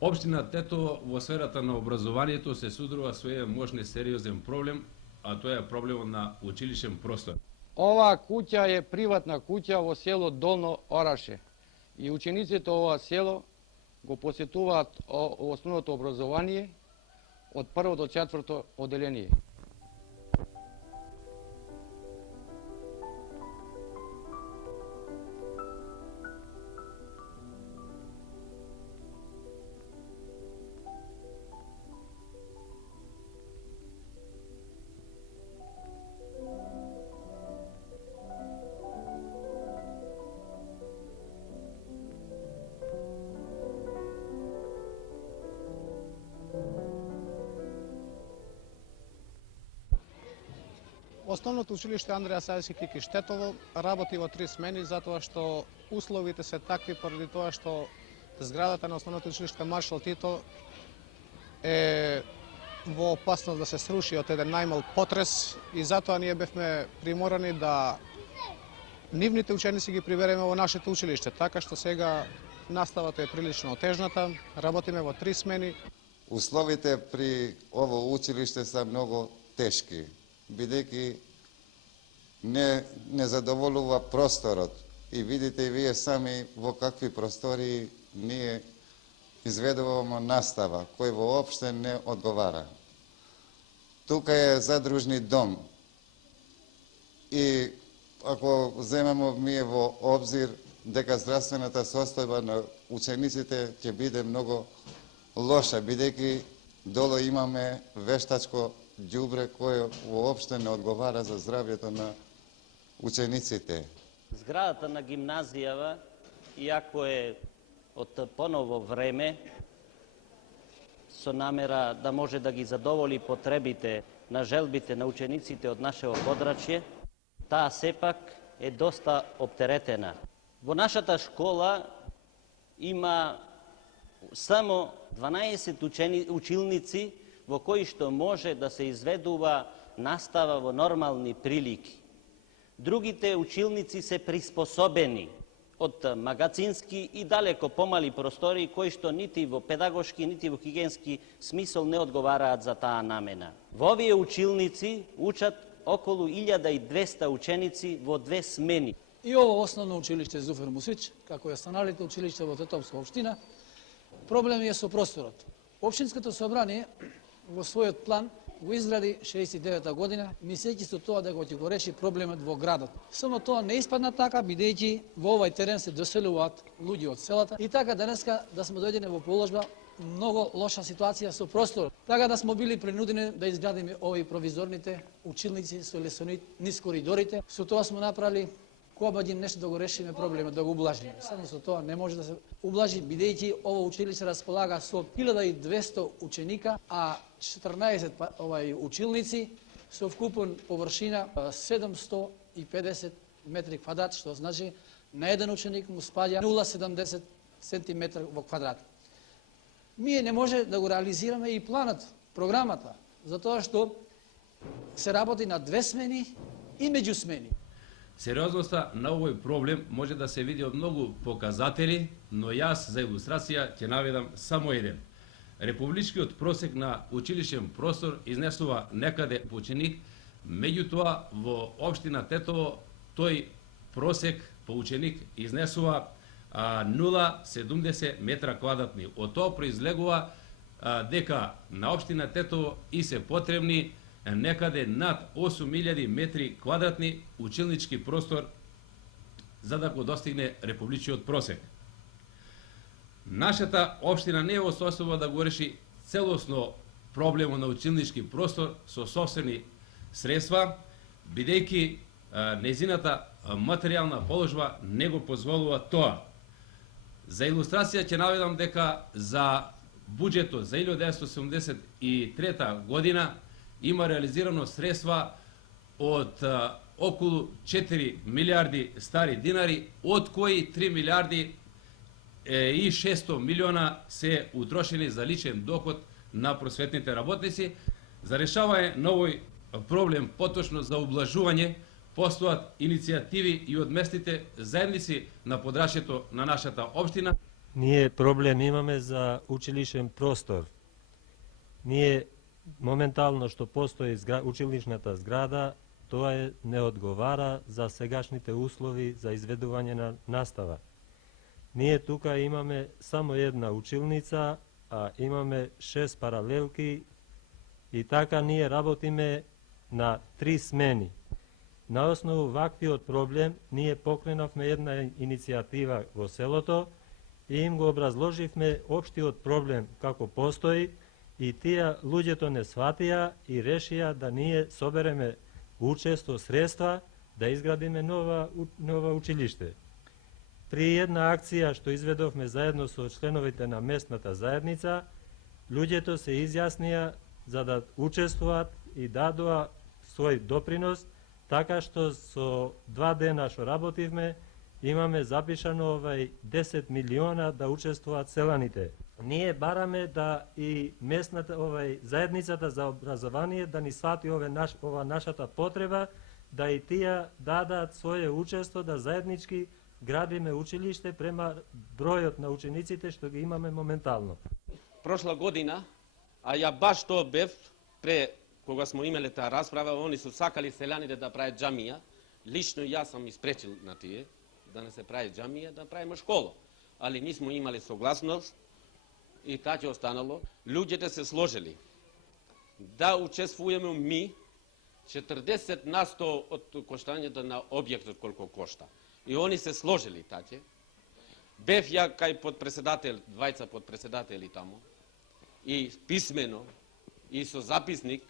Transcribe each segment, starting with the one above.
Општина Тетово во сферата на образованието се судрува со еден можен сериозен проблем, а тоа е проблемот на училишен простор. Оваа куќа е приватна куќа во село Долно Ораше и учениците ова село го посетуваат основното образование од 1 до 4 оделение. Основното училиште Андреја Сајевски Кикиш Тетово работи во 3 смени затоа што условите се такви поради тоа што зградата на основното училиште Маршал Тито е во опасност да се сруши од еден најмал потрес и затоа ние бевме приморани да нивните ученици ги прибереме во нашето училиште, така што сега наставата е прилично отежната, работиме во 3 смени. Условите при ово училиште се многу тешки, бидејќи не задоволува просторот. И видите и вие сами во какви простори ние изведуваме настава, кој воопште не одговара. Тука е задружни дом и ако земеме ние во обзир дека здравствената состојба на учениците ќе биде многу лоша, бидејќи долу имаме вештачко ѓубре кое воопште не одговара за здравјето на учениците. Зградата на гимназијава, иако е од поново време, со намера да може да ги задоволи потребите на желбите на учениците од нашето подрачје, таа сепак е доста оптеретена. Во нашата школа има само 12 училници во кои што може да се изведува настава во нормални прилики. Другите училници се приспособени од магацински и далеко помали простори кои што нити во педагошки, нити во хигиенски смисол не одговараат за таа намена. Во овие училници учат околу 1200 ученици во 2 смени. И ово основно училиште Зуфер Мусич, како и останалите училишта во Тетовска општина, проблем е со просторот. Општинското собрание во својот план го изгради 69 година, мислејќи со тоа да ќе го реши проблемот во градот. Само тоа не испадна така, бидејќи во овај терен се доселуваат луѓе од селата и така денеска да сме дојдени во положба многу лоша ситуација со простор. Така да сме били принудени да изградиме овои провизорните училници со лесони низ коридорите. Со тоа сме направили кобаѓи нешто да го решиме проблемот, да го ублажиме. Само со тоа не може да се ублажи, бидејќи ово училиште располага со 1200 ученика, а 14 училници со вкупна површина 750 метри квадрат, што значи на еден ученик му спаѓа 0,70 сантиметра во квадрат. Ние не може да го реализираме и планот, програмата, затоа што се работи на 2 смени и меѓу смени. Сериозноста на овој проблем може да се види од многу показатели, но јас за илустрација ќе наведам само еден. Републичкиот просек на училишен простор изнесува некаде по ученик, меѓутоа во општина Тетово тој просек по ученик изнесува 0,70 метра квадратни. Од тоа произлегува дека на општина Тетово и се потребни некаде над 8000 метри квадратни училнички простор за да го достигне републичниот просек. Нашата општина не е во состојба да го реши целосно проблемот на училнички простор со сопствени средства, бидејќи нејзината материјална положба не го позволува тоа. За илустрација ќе наведам дека за буџетот за 1973 година има реализирано средства од околу 4 милиарди стари динари, од кои 3 милиарди и 600 милиона се утрошени за личен доход на просветните работници. За решавање на овој проблем, поточно за ублажување, постојат иницијативи и од местните заедници на подрачјето на нашата општина. Ние проблем имаме за училишен простор. Ние моментално што постои училишната зграда, тоа не одговара за сегашните услови за изведување на настава. Ние тука имаме само една училница, а имаме 6 паралелки и така ние работиме на 3 смени. На основу ваквиот проблем ние покренавме една иницијатива во селото и им го образложивме општиот проблем како постои и тие луѓето не сватија и решија да ние собереме учество, средства да изградиме нова училиште. При една акција што изведовме заедно со членовите на местната заедница, луѓето се изјаснија за да учествуваат и дадоа свој допринос, така што со 2 дена што работивме, имаме запишано 10 милиона да учествуваат селаните. Ние бараме да и местната заедницата за образование да ни свати ова нашата потреба, да и тие дадат своје учество да заеднички градиме училиште према бројот на учениците што ги имаме моментално. Прошла година, а ја баш тоа бев, кога смо имале таа расправа, они се сакали селяните да прават џамија. Лично јас сам испречил на тие да не се прави џамија, да правиме школа. Али ние смо имале согласност и така ќе останало. Луѓето се сложили да учествуваме ми 40% од коштањето на објектот колку кошта. И они се сложили така. Бев ја кај подпредседател, двајца подпредседатели таму, и писмено, и со записник,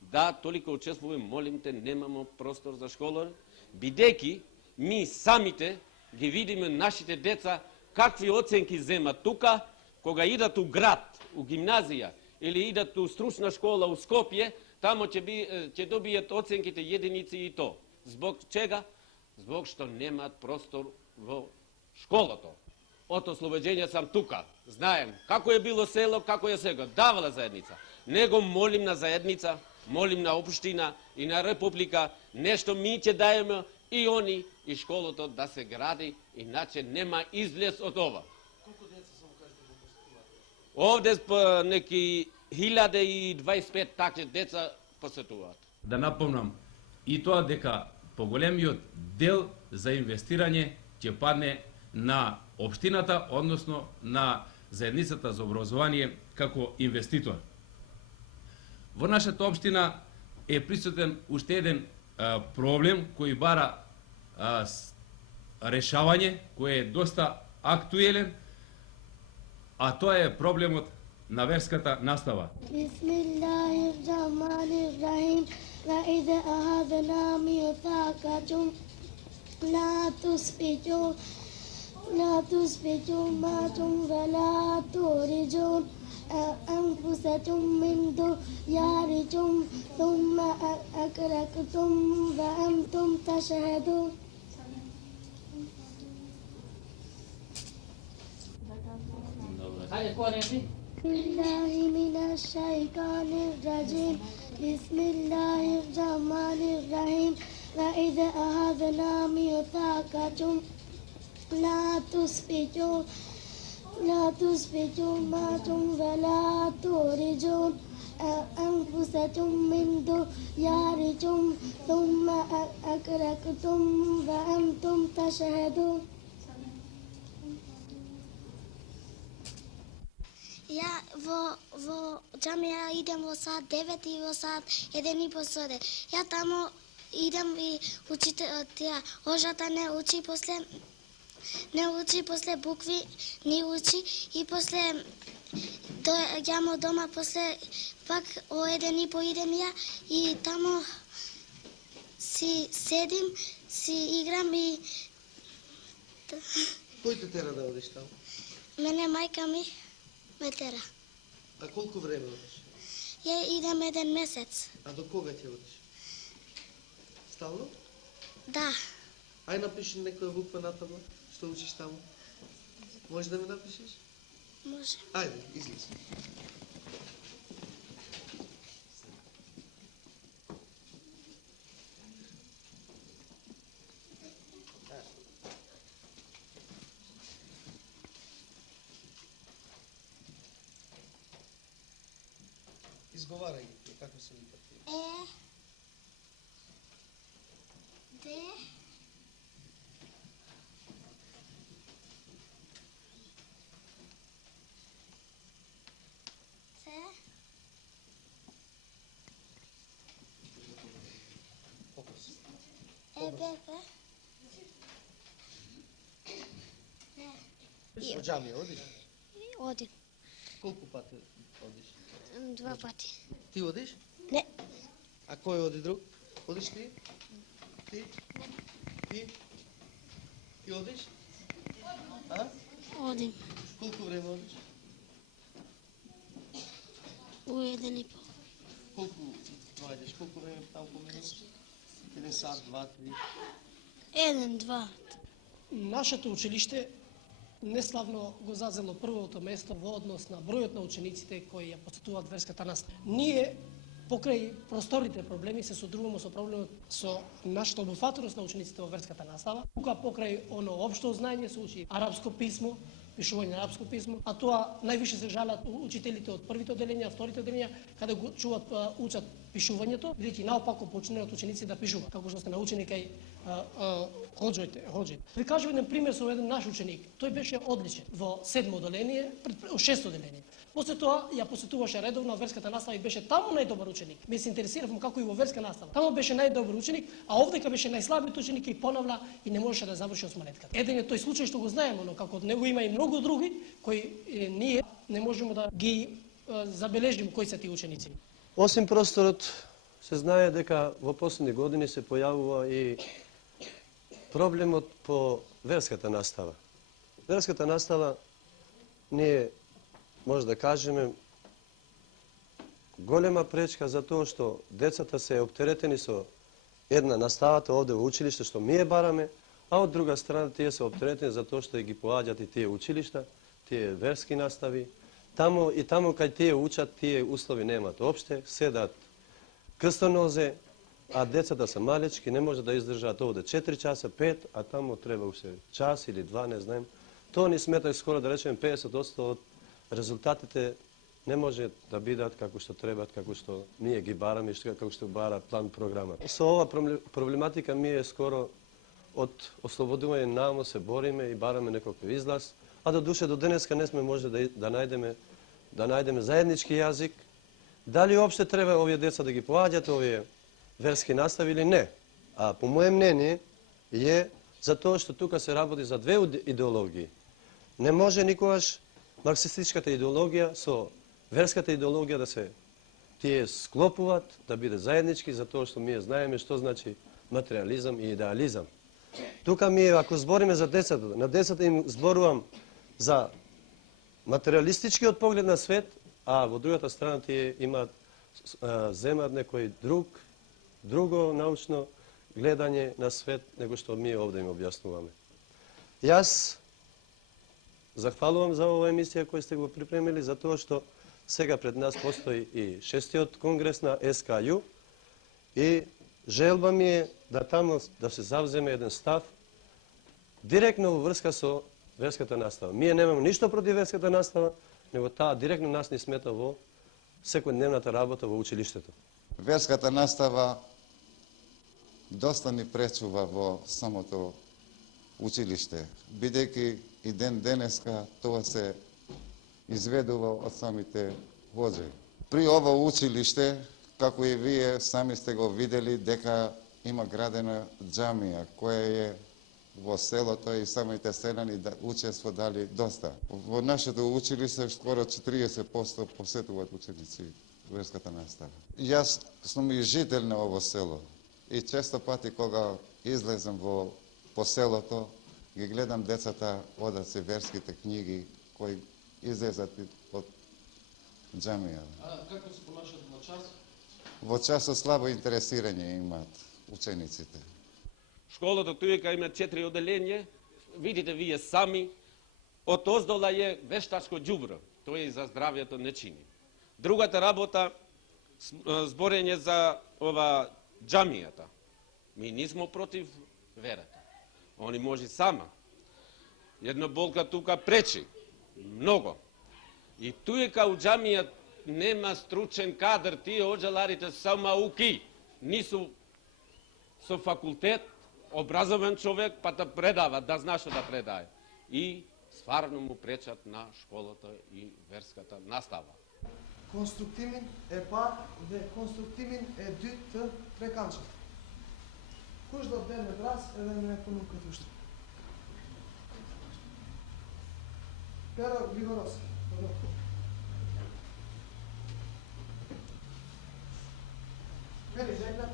да, толико учествуваме, молим те, немамо простор за школа, бидејќи ми самите ги видиме нашите деца какви оценки земат тука, кога идат у град, у гимназија, или идат у стручна школа у Скопје, тамо ќе добијат оценките единици и то. Због чега? Због што немаат простор во школото. Од ослобоđenja сам тука. Знаем како е било село, како е сега. Давала заедница. Него молим на заедница, молим на општина и на република, нешто ми ќе даеме и они, и школото да се гради, иначе нема излез од ова. Колку деца само кажете го посетуваат? Овде неки 1025 такви деца посетуваат. Да напомнам и тоа дека поголемиот дел за инвестирање ќе падне на општината, односно на заедницата за образование како инвеститор. Во нашата општина е присутен уште еден проблем кој бара решавање, кој е доста актуелен, а тоа е проблемот на верската настава. Bismillahirrahmanirrahim. وإذا أخذنا ميثاقكم لا تسفكوا ماءكم ولا تخرجون أنفسكم من دياركم ثم أقررتم وأنتم تشهدون. بالله من الشيطان الرجيم. بسم الله الرحمن الرحيم. وإذا أخذنا ميثاقكم لا تسفكوا ماءكم ولا تخرجون أنفسكم من دياركم ثم أقررتم وأنتم تشهدون. Ja vo džamija idem vo sat 9 i vo sat 1 i po sode. Ja tamo idem i tija ožata ne uči posle bukvi, ni uči i posle jamo doma posle pak o 1 i po idem ja i tamo si sedim, si igram i... Кој те тера да одиш таму? Мене мајка ми ме тера. А колку време одиш? Ја идем 1 месец. А до кога ќе одиш? Стално? Да. Ај напиши некоја буква на табла, што учиш таму. Можеш да ми напишеш? Може. Ајде, излез. Изговарај ги, како се викат? Д, Ц, Фокус. Б, П, Во џамија одиш? Одим. Колку пати одиш? 2 пати. Ти одиш? Не. А кој оди друг? Одиш ти? Ти? Ти? Ти одиш? А? Одим. Колку време одиш? У 1,5. Колку доаѓаш? Колку време таму поминуваш? 1 сат, 2, 3? 1, 2. Нашето училиште неславно го зазело првото место во однос на бројот на учениците кои ја посетуваат верската настава. Ние покрај просторните проблеми се содружуваме со проблемот со нашата обуфатеност на учениците во верската настава. Тука покрај оно општо знаење се учи арапско писмо, пишување на арапско писмо, а тоа највише се жалат учителите од првите одделенија, вторите одделенија, каде го учат пишувањето, бидејќи наопако почнуваат ученици да пишуваат, како што сте научени кај Хоџите. Ви кажам еден пример со еден наш ученик. Тој беше одличен во 7 одделение, 6 одделение. После тоа ја посетуваше редовно верската настава и беше таму најдобар ученик. Ме се интересиравме како и во верска настава. Таму беше најдобар ученик, а овдека беше најслабиот ученик и понавля и не можеше да заврши осмолетката. Еден е тој случај што го знаеме, но како од него има и многу други кои ние не можеме да ги забележиме кои се тие ученици. Осим просторот, се знае дека во последни години се појавува и проблемот по верската настава. Верската настава ние може да кажеме голема пречка за тоа што децата се оптеретени со една наставата овде во училиште што ние бараме, а од друга страна тие се оптеретени за тоа што ги поаѓаат и тие училишта, тие верски настави. Таму кај тие учат, тие услови немаат опште, седат крстонозе, а децата се малечки, не може да издржаат овде 4 часа, 5, а таму треба уште час или 2, не знаем. Тоа ни смета скоро да речеме 50% од резултатите не може да бидат како што требат, како што ние ги бараме, како што бара план програма. Со ова проблематика ми скоро од ослободување намо се бориме и бараме некој излаз, а до душе до денеска не сме може да најдеме заеднички јазик. Дали уопште треба овие деца да ги поаѓаат овие верски настави или не? А по моје мнение е за тоа што тука се работи за две идеологии. Не може никогаш марксистичката идеологија со верската идеологија да се тие склопуваат, да биде заеднички, за тоа што ние знаеме што значи материализам и идеализам. Тука ние, ако збориме за децата, на децата им зборувам за материалистичкиот поглед на свет, а во другата страна тие имаат земат некој друго научно гледање на свет, него што ние овде им објаснуваме. Јас захвалувам за оваа емисија која сте го припремили, за тоа што сега пред нас постои и 6-тиот конгрес на СКЮ и желба ми е да таму да се завземе еден став директно во врска со верската настава. Ние немаме ништо против верската настава, него таа директно нас ни смета во секојдневната работа во училиштето. Верската настава доста ни пречува во самото училиште, бидејќи и денеска тоа се изведува од самите воџи. При ова училиште, како и вие сами сте го видели, дека има градена џамија, која е во селото и самите селјани учество дали доста. Во нашето училиште скоро 40% посетуваат ученици верската настава. Јас сум и жител на ово село и често пати кога излезам по селото, ги гледам децата одат се верските книги кои излезат од џамија. А како се понашат во час? Во часот слабо интересирање имаат учениците. Школата тука има 4 одделенија, видите вие сами, од оздола е вештачко ѓубро, тоа и за здравјето не чини. Другата работа, зборење за ова џамијата. Ми нисмо против верата. Они може сама. Една болка тука пречи, много. И тука у џамија нема стручен кадар, тие оđеларите са мауки, нису со факултет, образован човек, па да предава, да зна што да предае. И стварно му пречат на школата и верската настава. Konstruktimin e parë dhe konstruktimin e dytë të trekançit. Kush do të del në tras edhe me punu këtë ushtrim? Pero Grigoros. Veri, Zajda.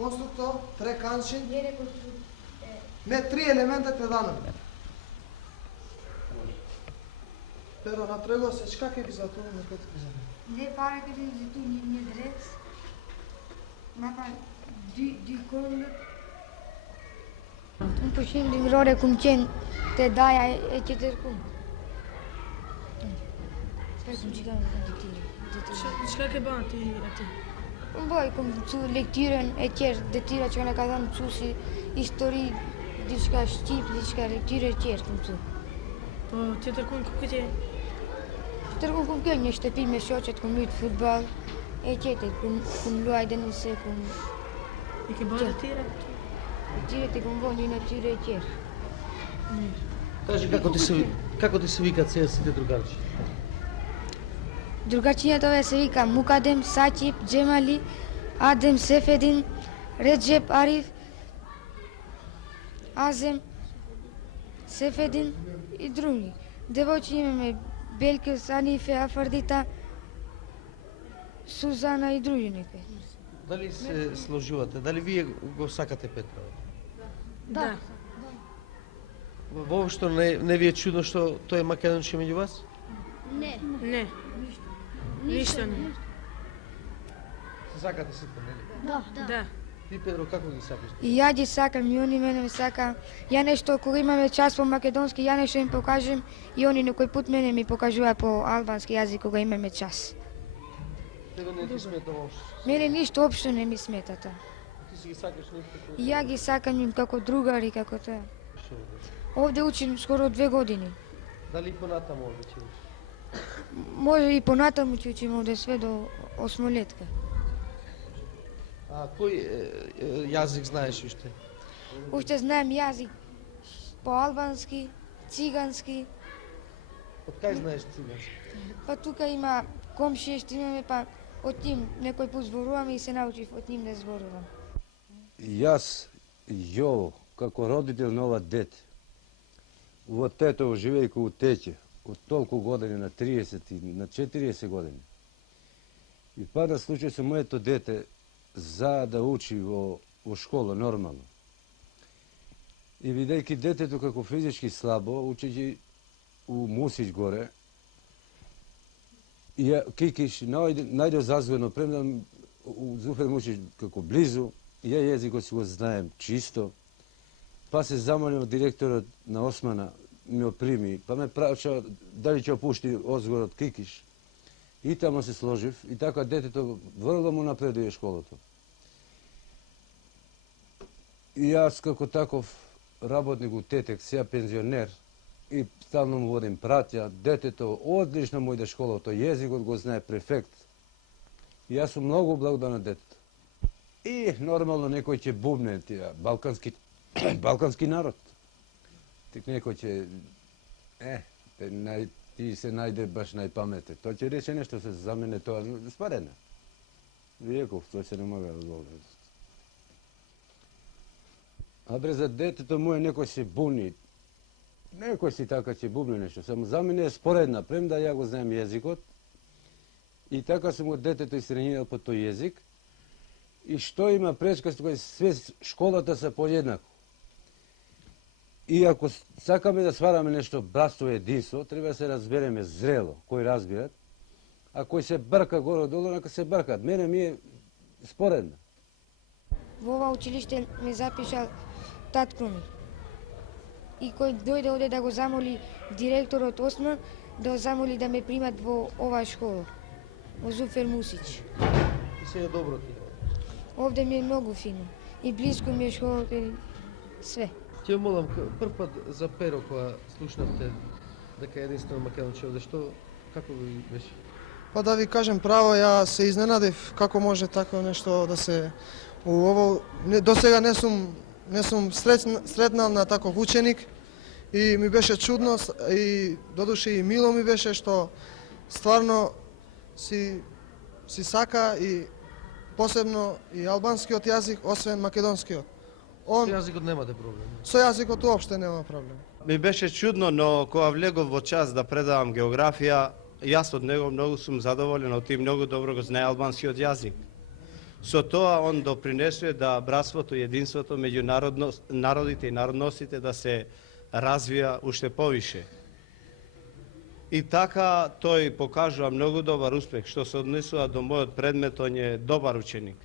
Konstruktor, trekançin me 3 elementet e dhënën. Pero na trego se çka ke vizatuar në këtë vizim. Ne para kemi vizitu një drejt, ma pa dy kollët. Unë përshim dimrore kum qenë të daja e qeterkum. Çka ke bën ti aty? Unë boj, kum mësu lektyren e tjerë, detyra që në ka dhënë mësuesi, histori, diçka shqip, diçka lektyre e tjerë kum mësu. Po qeterkum ku ke? Qeterkum kum ke një shtëpi me shoqet, kum lyt futball, e qeter, kum luaj dhe nëse, kum... I ke bërë detyra? Detyret e kum bërë një natyre e tjerë. Kaži kako ti se vika cestit e drugarqi? Drugarqinjatove se vika Mukadem, Saqip, Gjemali, Adem, Sefedin, Recep, Arif, Azem, Sefedin i drugi. Devojčime me Belkës, Anife, Afardita, Suzana i drugi neke. Дали се сложувате? Дали вие го сакате Петра? Да. Воопшто не ви е чудно што тој е македонче меѓу вас? Ne. Ne. Ništa ne. Се сакате сите, нели? Da. Ти, Петро, како ги сакаш? I ja ги сакам, и они мене ме сака. Ja nešto, кога имаме час по македонски, ja nešto им покажем и они некој пут мене ми покажува по албански јазик кога имаме час. Тебе не ти смета воопшто? Мене ништо општо не ми смета тоа. Ти си ги сакаш нешто? И ја ги сакам им како другари, како тоа. Овде учим скоро 2 години. Дали и понатаму овде ќе учиш? Може и понатаму ќе учим овде све до 8-летка. А кој јазик знаеш уште? Уште знаем јазик по албански, цигански. Од кај знаеш цигански? Па тука има комшија што имаме, па од ним некој пат зборуваме и се научив од ним да зборувам. Јас, Јово, како родител на ова дете, во Тетово живејќи у Тече, од толку години на 30 и на 40 години. И пада случај со моето дете за да учи во школа нормално. И видејќи детето како физички слабо, учејќи у Мусич горе, и ја Кикиш најде зазвено, премдам у Зуфер Мусич како близу, ја језикот си го знаем чисто, па се замолив директорот на Османа, ми оприми, па ме праша дали ќе опушти Озгор од Кикиш. И тамо се сложив, и така детето врло му напредуе школото. И јас како таков работник у Тетек, сега пензионер, и стално му водим пратја, детето одлично му иде школото, језикот го знае перфект. И јас сум многу благодарен на детето. И нормално некој ќе бубне тие балкански народ. Тик некој ќе ти се најде баш најпаметен. Тој ќе рече нешто се за мене тоа спарена. Виков, тој се не мога да одговори. А бре за детето моје некој се буни. Некој си така ќе бубне нешто. Само за мене е споредна, премда ја го знаем јазикот. И така сум го детето истренирал по тој јазик. И што има пречка, кога све школата се поеднакво. И ако сакаме да свараме нешто братство и единство, треба да се разбереме зрело, кој разбират, а кој се брка горе-долу, нека се бркат. Мене ми е споредно. Во ова училиште ме запишал татко ми. И кој дојде оде да го замоли директорот Осман, да го замоли да ме примат во оваа школа, во Зуфер Мусич. И се е добро ти? Овде ми е многу фино. И близко ми е школата, све. Ќе молам прв пат за Перо кога слушнавте дека е единствено македонче овде, како ви беше? Па да ви кажем право, ја се изненадив како може такво нешто да се до сега не сум сретнал на таков ученик и ми беше чудно и додуше и мило ми беше што стварно си сака и посебно и албанскиот јазик, освен македонскиот. Со јазикот немате проблем? Со јазикот уопште нема проблем. Ми беше чудно, но кога влегов во час да предавам географија, јас од него многу сум задоволен, од и многу добро го знае албанскиот јазик. Со тоа он допринесува да братството и единството меѓу народите и народностите да се развија уште повише. И така тој покажува многу добар успех, што се однесува до мојот предмет, он е добар ученик.